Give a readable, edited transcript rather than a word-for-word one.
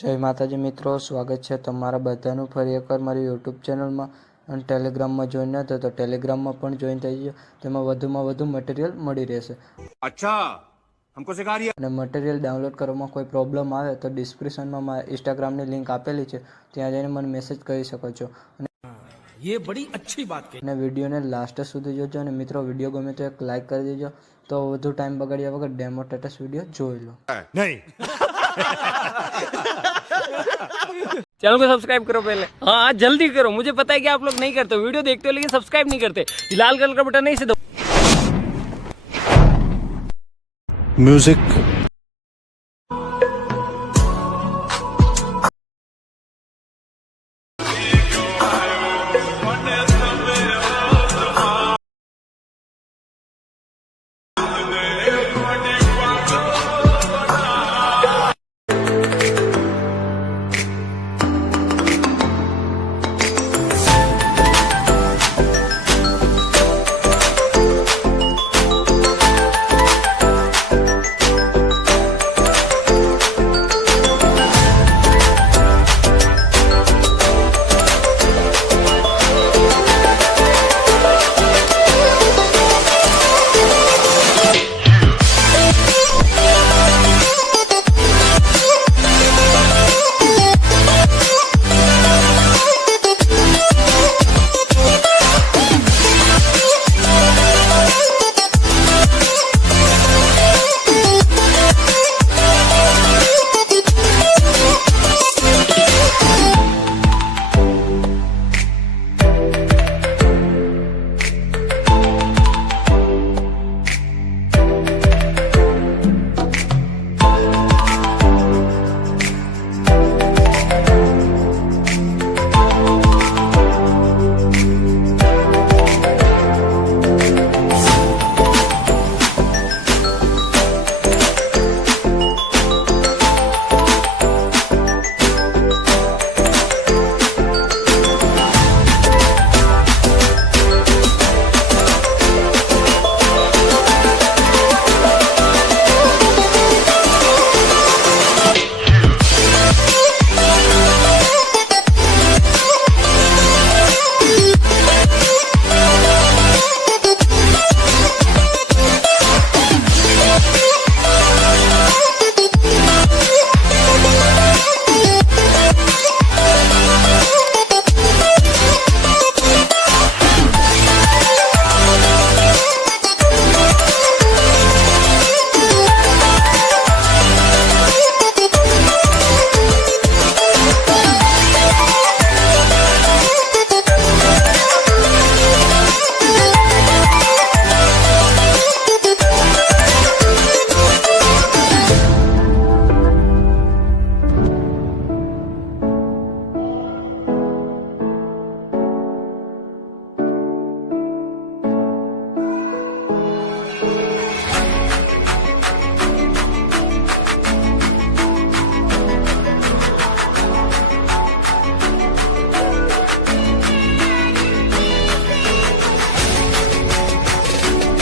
જય માતાજી મિત્રો, સ્વાગત છે તમારા બધાનું ફરી એકવાર મારી યુટ્યુબ ચેનલમાં અને ટેલિગ્રામમાં જોઈન ન થયો તો ટેલિગ્રામમાં પણ જોઈન થઈ ગયો. તેમાં વધુમાં વધુ મટીરિયલ મળી રહેશે. अच्छा हमको सिखा रही है. અને મટીરિયલ ડાઉનલોડ કરવામાં કોઈ પ્રોબ્લેમ આવે તો ડિસ્ક્રિપ્શનમાં મારા ઇન્સ્ટાગ્રામની લિંક આપેલી છે, ત્યાં જઈને મને મેસેજ કરી શકો છો. ये बड़ी अच्छी बात कही. અને વિડીયોને લાસ્ટ સુધી જોજો. અને મિત્રો, વિડીયો ગમે તો એક લાઇક કરી દેજો. તો વધુ ટાઈમ બગાડ્યા વગર ડેમો સ્ટેટસ વિડીયો જોઈ લો. नहीं चैनल को सब्सक्राइब करो पहले. हाँ जल्दी करो, मुझे पता है कि आप लोग नहीं करते, वीडियो देखते हो लेकिन सब्सक्राइब नहीं करते. लाल कलर का बटन नहीं से दो. म्यूजिक